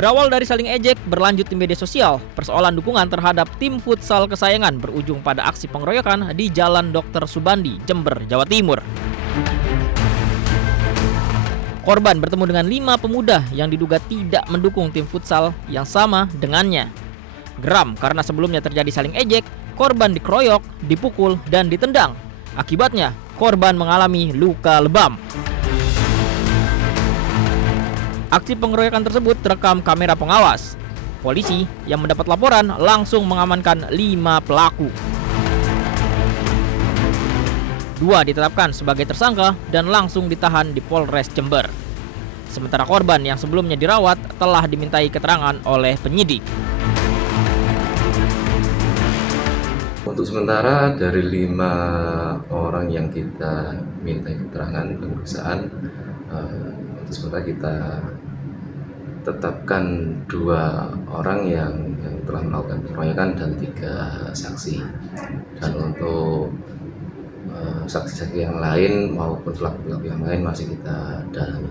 Berawal dari saling ejek, berlanjut di media sosial, persoalan dukungan terhadap tim futsal kesayangan berujung pada aksi pengeroyokan di Jalan Dr. Subandi, Jember, Jawa Timur. Korban bertemu dengan 5 pemuda yang diduga tidak mendukung tim futsal yang sama dengannya. Geram karena sebelumnya terjadi saling ejek, korban dikeroyok, dipukul, dan ditendang. Akibatnya, korban mengalami luka lebam. Aksi pengeroyokan tersebut terekam kamera pengawas. Polisi yang mendapat laporan langsung mengamankan 5 pelaku. 2 ditetapkan sebagai tersangka dan langsung ditahan di Polres Jember. Sementara korban yang sebelumnya dirawat telah dimintai keterangan oleh penyidik. Untuk sementara dari 5 orang yang kita minta keterangan pemeriksaan, untuk sementara kita tetapkan 2 orang yang telah melakukan pengeroyokan dan 3 saksi. Dan untuk saksi-saksi yang lain maupun pelaku-pelaku yang lain masih kita dalami.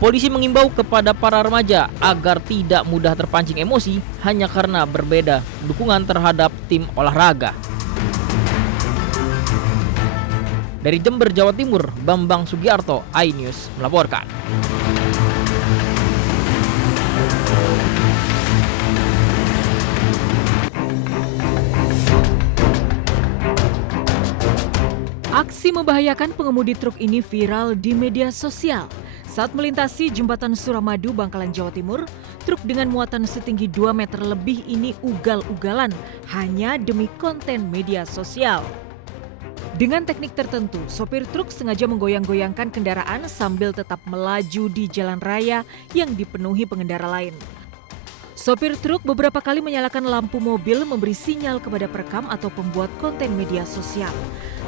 Polisi mengimbau kepada para remaja agar tidak mudah terpancing emosi hanya karena berbeda dukungan terhadap tim olahraga. Dari Jember, Jawa Timur, Bambang Sugiarto, iNews melaporkan. Aksi membahayakan pengemudi truk ini viral di media sosial. Saat melintasi jembatan Suramadu, Bangkalan, Jawa Timur, truk dengan muatan setinggi 2 meter lebih ini ugal-ugalan hanya demi konten media sosial. Dengan teknik tertentu, sopir truk sengaja menggoyang-goyangkan kendaraan sambil tetap melaju di jalan raya yang dipenuhi pengendara lain. Sopir truk beberapa kali menyalakan lampu mobil memberi sinyal kepada perekam atau pembuat konten media sosial.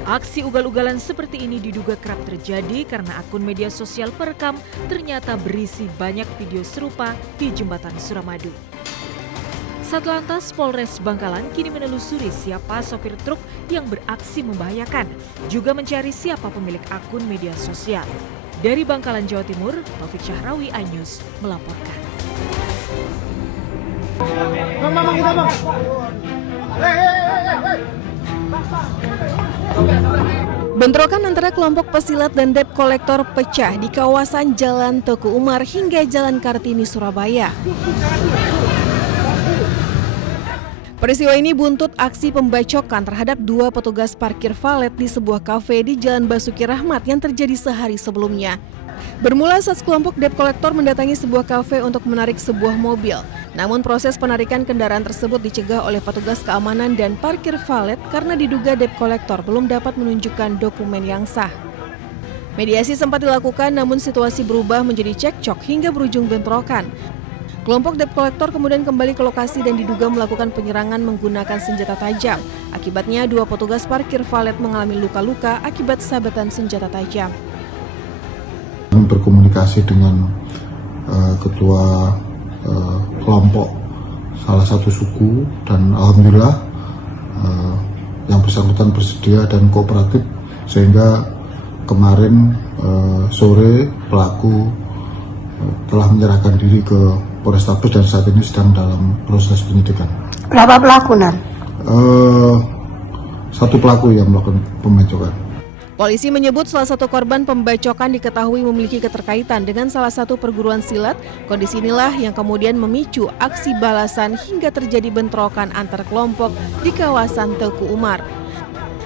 Aksi ugal-ugalan seperti ini diduga kerap terjadi karena akun media sosial perekam ternyata berisi banyak video serupa di jembatan Suramadu. Satlantas Polres Bangkalan kini menelusuri siapa sopir truk yang beraksi membahayakan, juga mencari siapa pemilik akun media sosial. Dari Bangkalan, Jawa Timur, Taufik Syahrawi, iNews melaporkan. Bentrokan antara kelompok pesilat dan debt kolektor pecah di kawasan Jalan Teguh Umar hingga Jalan Kartini, Surabaya. Peristiwa ini buntut aksi pembacokan terhadap 2 petugas parkir valet di sebuah kafe di Jalan Basuki Rahmat yang terjadi sehari sebelumnya. Bermula saat kelompok debt kolektor mendatangi sebuah kafe untuk menarik sebuah mobil. Namun proses penarikan kendaraan tersebut dicegah oleh petugas keamanan dan parkir valet karena diduga debt kolektor belum dapat menunjukkan dokumen yang sah. Mediasi sempat dilakukan namun situasi berubah menjadi cekcok hingga berujung bentrokan. Kelompok debt kolektor kemudian kembali ke lokasi dan diduga melakukan penyerangan menggunakan senjata tajam. Akibatnya 2 petugas parkir valet mengalami luka-luka akibat sabetan senjata tajam. Berkomunikasi dengan ketua kelompok salah satu suku dan alhamdulillah yang bersangkutan bersedia dan kooperatif sehingga kemarin sore pelaku telah menyerahkan diri ke Polrestabes dan saat ini sedang dalam proses penyidikan. Berapa pelaku, Nan? 1 pelaku yang melakukan pembacokan. Polisi menyebut salah satu korban pembacokan diketahui memiliki keterkaitan dengan salah satu perguruan silat. Kondisi inilah yang kemudian memicu aksi balasan hingga terjadi bentrokan antar kelompok di kawasan Teguh Umar.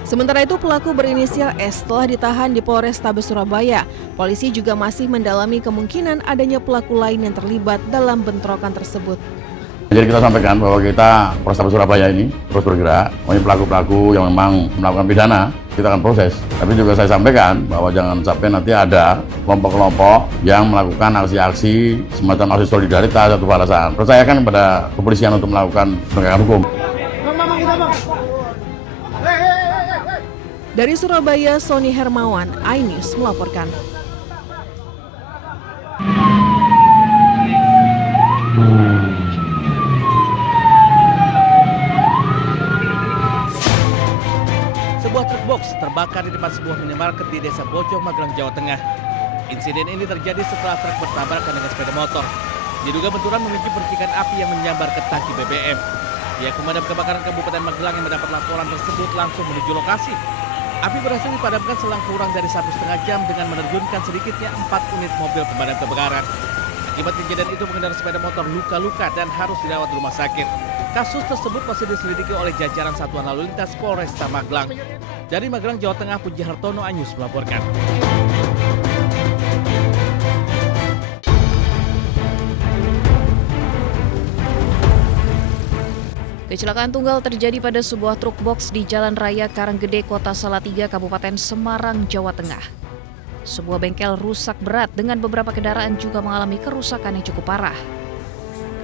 Sementara itu pelaku berinisial S telah ditahan di Polrestabes Surabaya. Polisi juga masih mendalami kemungkinan adanya pelaku lain yang terlibat dalam bentrokan tersebut. Jadi kita sampaikan bahwa kita Polrestabes Surabaya ini terus bergerak, pelaku-pelaku yang memang melakukan pidana kita akan proses. Tapi juga saya sampaikan bahwa jangan sampai nanti ada kelompok-kelompok yang melakukan aksi-aksi semacam aksi solidaritas atau balasan. Percayakan kepada kepolisian untuk melakukan penegakan hukum. Dari Surabaya, Sony Hermawan, iNews melaporkan. Sebuah truk box terbakar di depan sebuah minimarket di Desa Bojong, Magelang, Jawa Tengah. Insiden ini terjadi setelah truk bertabrakan dengan sepeda motor. Diduga benturan memicu percikan api yang menyambar ke tangki BBM. Pihak pemadam kebakaran Kabupaten Magelang yang mendapat laporan tersebut langsung menuju lokasi. Api berhasil dipadamkan selang kurang dari 1,5 jam dengan menerjunkan sedikitnya 4 unit mobil pemadam kebakaran. Akibat kejadian itu pengendara sepeda motor luka-luka dan harus dirawat di rumah sakit. Kasus tersebut masih diselidiki oleh jajaran Satuan Lalu Lintas Polresta Magelang. Dari Magelang, Jawa Tengah, Puji Hartono, iNews melaporkan. Kecelakaan tunggal terjadi pada sebuah truk box di Jalan Raya Karanggede, Kota Salatiga, Kabupaten Semarang, Jawa Tengah. Sebuah bengkel rusak berat dengan beberapa kendaraan juga mengalami kerusakan yang cukup parah.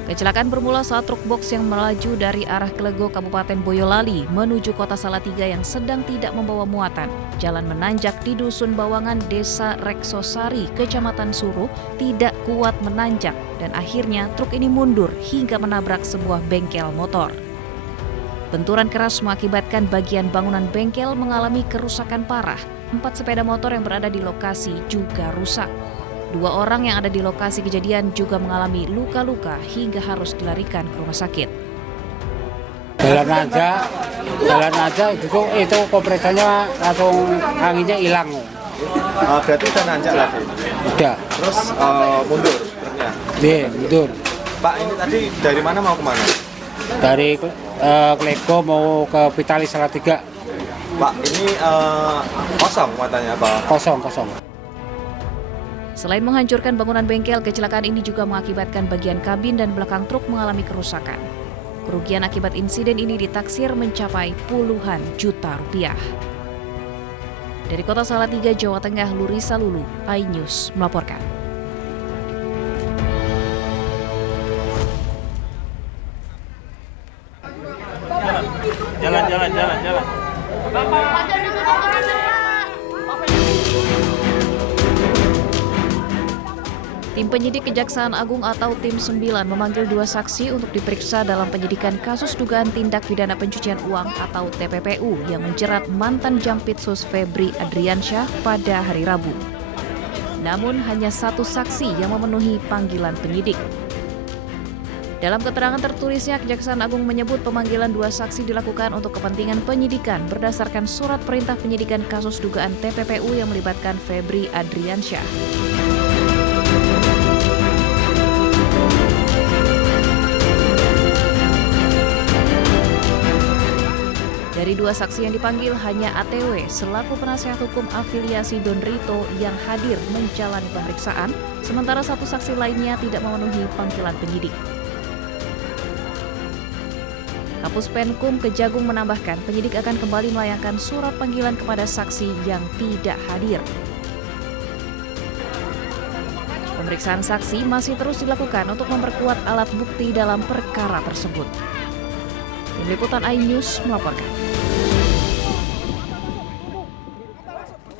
Kecelakaan bermula saat truk box yang melaju dari arah Klego, Kabupaten Boyolali menuju Kota Salatiga yang sedang tidak membawa muatan. Jalan menanjak di Dusun Bawangan, Desa Reksosari, Kecamatan Suruh, tidak kuat menanjak dan akhirnya truk ini mundur hingga menabrak sebuah bengkel motor. Benturan keras mengakibatkan bagian bangunan bengkel mengalami kerusakan parah. 4 sepeda motor yang berada di lokasi juga rusak. 2 orang yang ada di lokasi kejadian juga mengalami luka-luka hingga harus dilarikan ke rumah sakit. Jalan aja itu kompresornya langsung anginnya hilang. Berarti udah nanjak lagi? Udah. Terus mundur truknya? Iya, mundur. Pak, ini tadi dari mana mau kemana? Dari Klego mau ke Vitalis Salatiga. Pak, ini kosong muatannya apa? Kosong. Selain menghancurkan bangunan bengkel, kecelakaan ini juga mengakibatkan bagian kabin dan belakang truk mengalami kerusakan. Kerugian akibat insiden ini ditaksir mencapai puluhan juta rupiah. Dari Kota Salatiga, Jawa Tengah, Lurisa Lulu, iNews melaporkan. Jalan. Tim penyidik Kejaksaan Agung atau Tim 9 memanggil 2 saksi untuk diperiksa dalam penyidikan kasus dugaan tindak pidana pencucian uang atau TPPU yang menjerat mantan Jampitsus Febri Adriansyah pada hari Rabu. Namun hanya 1 saksi yang memenuhi panggilan penyidik. Dalam keterangan tertulisnya, Kejaksaan Agung menyebut pemanggilan 2 saksi dilakukan untuk kepentingan penyidikan berdasarkan surat perintah penyidikan kasus dugaan TPPU yang melibatkan Febri Adriansyah. Dari 2 saksi yang dipanggil, hanya ATW selaku penasihat hukum afiliasi Don Rito yang hadir menjalani pemeriksaan, sementara 1 saksi lainnya tidak memenuhi panggilan penyidik. Kapus Penkum Kejagung menambahkan penyidik akan kembali melayangkan surat panggilan kepada saksi yang tidak hadir. Pemeriksaan saksi masih terus dilakukan untuk memperkuat alat bukti dalam perkara tersebut. Tim Liputan iNews melaporkan.